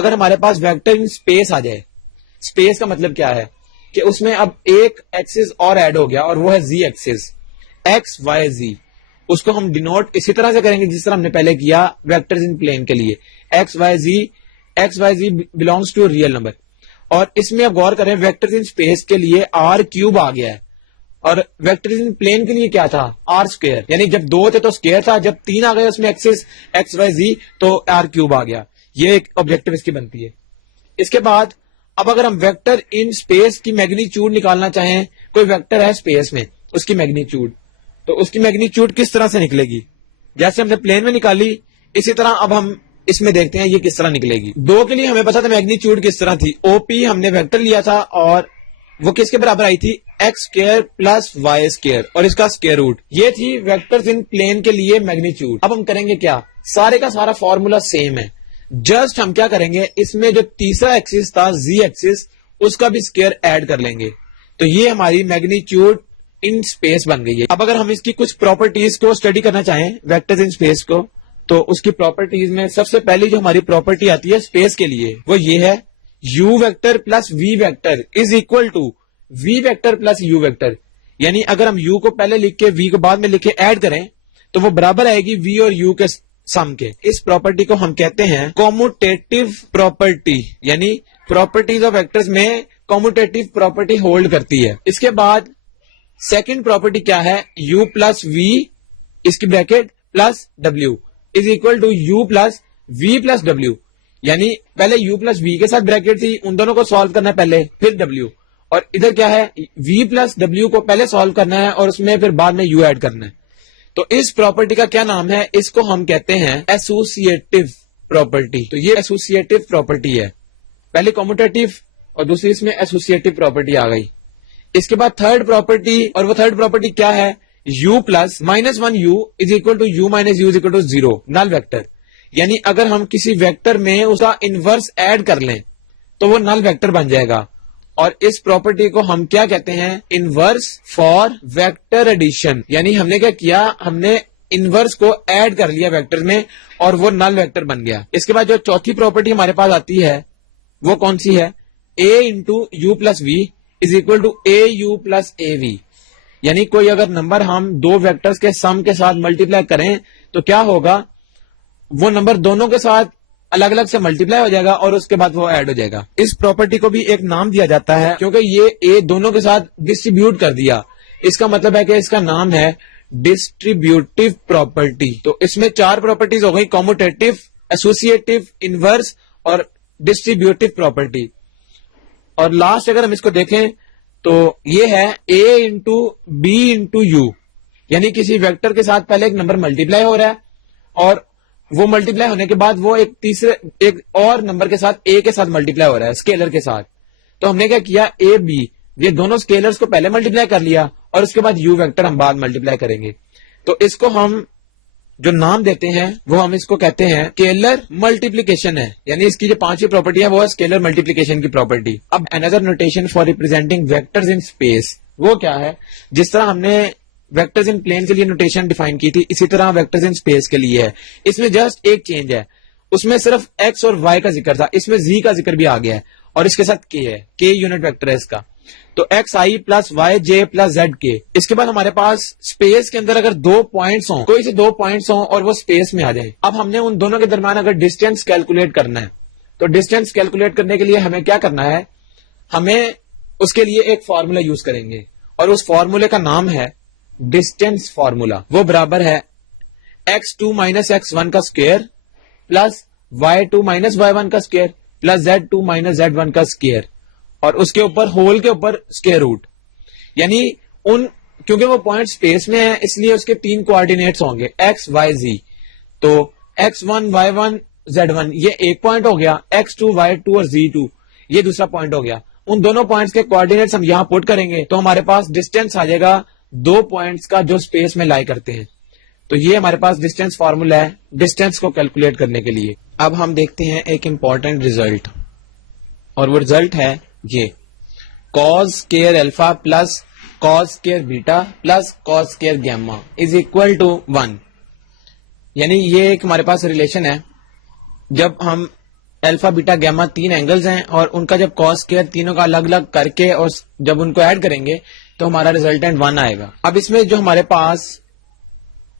اگر ہمارے پاس vector in space آ جائے، اسپیس کا مطلب کیا ہے کہ اس میں اب ایک ایکسس اور ایڈ ہو گیا اور وہ ہے زی ایکسس، ایکس وائی زی. اس کو ہم ڈینوٹ اسی طرح سے کریں گے جس طرح ہم نے پہلے کیا ویکٹرز ان پلین کے لیے. X y z belongs to real number. اور اس میں اب غور کریں ویکٹرز ان اسپیس کے لیے آر کیوب آ گیا ہے اور ویکٹرز ان پلین کے لیے کیا تھا آر اسکوئر. یعنی جب 2 تھے تو اسکوئر تھا، جب 3 آ گئے اس میں ایکسس ایکس وائی زی تو آر کیوب آ گیا. یہ ایک آبجیکٹو اس کی بنتی ہے. اس کے بعد اب اگر ہم ویکٹر ان اسپیس کی میگنیچیوڈ نکالنا چاہیں، کوئی ویکٹر ہے اسپیس میں اس کی میگنیچیوڈ، تو اس کی میگنیچیوڈ کس طرح سے نکلے گی؟ جیسے ہم نے پلین میں نکالی اسی طرح اب ہم اس میں دیکھتے ہیں یہ کس طرح نکلے گی. 2 کے لیے ہمیں پتا تھا میگنیچیوڈ کس طرح تھی. او پی ہم نے ویکٹر لیا تھا اور وہ کس کے برابر آئی تھی؟ X square plus y square اور اس کا اسکوئر روٹ. یہ تھی ویکٹرز ان پلین کے لیے میگنیچیوڈ. اب ہم کریں گے کیا؟ سارے کا سارا فارمولا سیم ہے، جسٹ ہم کیا کریں گے اس میں جو تیسرا ایکسس تھا زی ایکسس اس کا بھی اسکوئر ایڈ کر لیں گے. تو یہ ہماری میگنیچیوڈ ان اسپیس بن گئی ہے. اب اگر ہم اس کی کچھ پراپرٹیز کو اسٹڈی کرنا چاہیں ویکٹرز ان اسپیس کو، تو اس کی پراپرٹیز میں سب سے پہلی جو ہماری پراپرٹی آتی ہے اسپیس کے لیے وہ یہ ہے u vector plus v vector is equal to v vector plus u vector. یعنی اگر ہم یو کو پہلے لکھ کے وی کو بعد میں لکھے ایڈ کریں تو وہ برابر آئے گی وی اور یو کے سم کے. اس پراپرٹی کو ہم کہتے ہیں کوموٹیٹو پراپرٹی، یعنی پراپرٹیز آف ویکٹرز میں کوموٹیٹو پراپرٹی ہولڈ کرتی ہے. اس کے بعد سیکنڈ پراپرٹی کیا ہے؟ یو پلس وی اس کی bracket plus W is equal to you plus we plus W. یعنی پہلے یو پلس وی کے ساتھ بریکٹ تھی، ان دونوں کو سالو کرنا ہے پہلے پھر ڈبلو، اور ادھر کیا ہے وی پلس ڈبلو کو پہلے سالو کرنا ہے اور اس میں پھر بعد میں یو ایڈ کرنا ہے. تو اس پراپرٹی کا کیا نام ہے؟ اس کو ہم کہتے ہیں ایسوسیٹو پراپرٹی. تو یہ ایسوسیٹو پراپرٹی ہے، پہلے کوموٹیٹو اور دوسری اس میں ایسوسیٹو پراپرٹی آ گئی. اس کے بعد تھرڈ پراپرٹی، اور وہ تھرڈ پراپرٹی کیا ہے؟ U plus -1 u is equal to u minus u is equal to 0 null vector. یعنی اگر ہم کسی ویکٹر میں اس کا انورس ایڈ کر لیں تو وہ نل ویکٹر بن جائے گا. اور اس پراپرٹی کو ہم کیا کہتے ہیں؟ Inverse for vector addition. یعنی ہم نے کیا کیا؟ ہم نے انورس کو ایڈ کر لیا ویکٹر میں اور وہ نل ویکٹر بن گیا. اس کے بعد جو چوتھی پراپرٹی ہمارے پاس آتی ہے وہ کون سی ہے؟ A into u plus v is equal to a u plus a v. یعنی کوئی اگر نمبر ہم 2 ویکٹرز کے سم کے ساتھ ملٹیپلائی کریں تو کیا ہوگا؟ وہ نمبر دونوں کے ساتھ الگ الگ سے ملٹیپلائی ہو جائے گا اور اس کے بعد وہ ایڈ ہو جائے گا. اس پراپرٹی کو بھی ایک نام دیا جاتا ہے کیونکہ یہ اے دونوں کے ساتھ ڈسٹریبیوٹ کر دیا. اس کا مطلب ہے کہ اس کا نام ہے ڈسٹریبیوٹیو پراپرٹی. تو اس میں 4 پراپرٹیز ہو گئی، کوموٹیٹو، ایسوسیٹو، انورس اور ڈسٹریبیوٹیو پراپرٹی. اور لاسٹ اگر ہم اس کو دیکھیں تو یہ ہے a into B into you. یعنی کسی ویکٹر کے ساتھ پہلے ایک نمبر ملٹیپلائی ہو رہا ہے اور وہ ملٹیپلائی ہونے کے بعد وہ ایک اور نمبر کے ساتھ اے کے ساتھ ملٹیپلائی ہو رہا ہے اسکیلر کے ساتھ. تو ہم نے کیا کیا؟ اے بی یہ دونوں اسکیلرز کو پہلے ملٹیپلائی کر لیا اور اس کے بعد یو ویکٹر ہم بعد ملٹیپلائی کریں گے. تو اس کو ہم جو نام دیتے ہیں وہ ہم اس کو کہتے ہیں اسکیلر ملٹیپلیکیشن ہے. یعنی اس کی جو 5ویں پراپرٹی ہے وہ ہے اسکیلر ملٹیپلیکیشن کی پراپرٹی. اب another notation for representing vectors in space وہ کیا ہے؟ جس طرح ہم نے ویکٹرز ان پلین کے لیے نوٹیشن ڈیفائن کی تھی اسی طرح ویکٹرز ان اسپیس کے لیے ہے. اس میں جسٹ ایک چینج ہے، اس میں صرف ایکس اور وائی کا ذکر تھا، اس میں زی کا ذکر بھی آ گیا ہے اور اس کے ساتھ کے ہے، کے یونٹ ویکٹر ہے اس کا. تو ایکس آئی plus Y J plus Z کے. اس کے بعد ہمارے پاس اسپیس کے اندر اگر 2 پوائنٹس ہوں، کوئی سے 2 پوائنٹس ہوں اور وہ اسپیس میں آ جائیں. اب ہم نے ان دونوں کے درمیان اگر ڈسٹینس کیلکولیٹ کرنا ہے تو ڈسٹینس کیلکولیٹ کرنے کے لیے ہمیں کیا کرنا ہے؟ ہمیں اس کے لیے ایک فارمولا یوز کریں گے اور اس فارمولے کا نام ہے ڈسٹینس فارمولا. وہ برابر ہے x2 مائنس x1 کا square plus y2 minus y1 کا square plus z2 minus z1 کا اسکوئر اور اس کے اوپر ہول کے اوپر اسکوئر روٹ. یعنی کیونکہ وہ پوائنٹ اسپیس میں ہے اس لیے اس کے 3 کوآرڈینیٹس ہوں گے x y z. تو x1 y1 z1 یہ ایک پوائنٹ ہو گیا، x2 y2 اور z2 یہ دوسرا پوائنٹ ہو گیا. ان دونوں پوائنٹس کے کوآرڈینیٹس ہم یہاں پٹ کریں گے تو ہمارے پاس ڈسٹینس آ جائے گا 2 پوائنٹس کا جو اسپیس میں لائی کرتے ہیں. تو یہ ہمارے پاس ڈسٹینس فارمولا ہے ڈسٹینس کو کیلکولیٹ کرنے کے لیے. اب ہم دیکھتے ہیں ایک امپورٹنٹ ریزلٹ اور وہ ریزلٹ ہے یہ cos square alpha plus cos square beta plus cos square gamma is equal to 1. یعنی یہ ایک ہمارے پاس ریلیشن ہے. جب ہم الفا بیٹا گیما 3 اینگلز ہیں اور ان کا جب کاس اسکوائر تینوں کا الگ الگ کر کے اور جب ان کو ایڈ کریں گے تو ہمارا ریزلٹنٹ 1 آئے گا. اب اس میں جو ہمارے پاس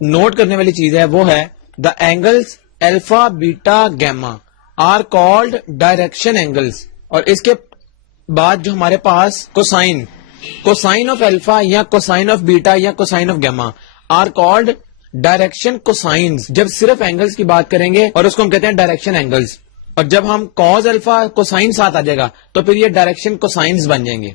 نوٹ کرنے والی چیز ہے وہ ہے the angles alpha beta gamma are called direction angles. اور اس کے بعد جو ہمارے پاس کوسائن آف الفا یا کوسائن آف بیٹا یا cosine of gamma are called direction cosines. جب صرف اینگلز کی بات کریں گے اور اس کو ہم کہتے ہیں ڈائریکشن اینگلز, اور جب ہم کاز الفا کوسائن ساتھ آ جائے گا تو پھر یہ ڈائریکشن کوسائنز بن جائیں گے.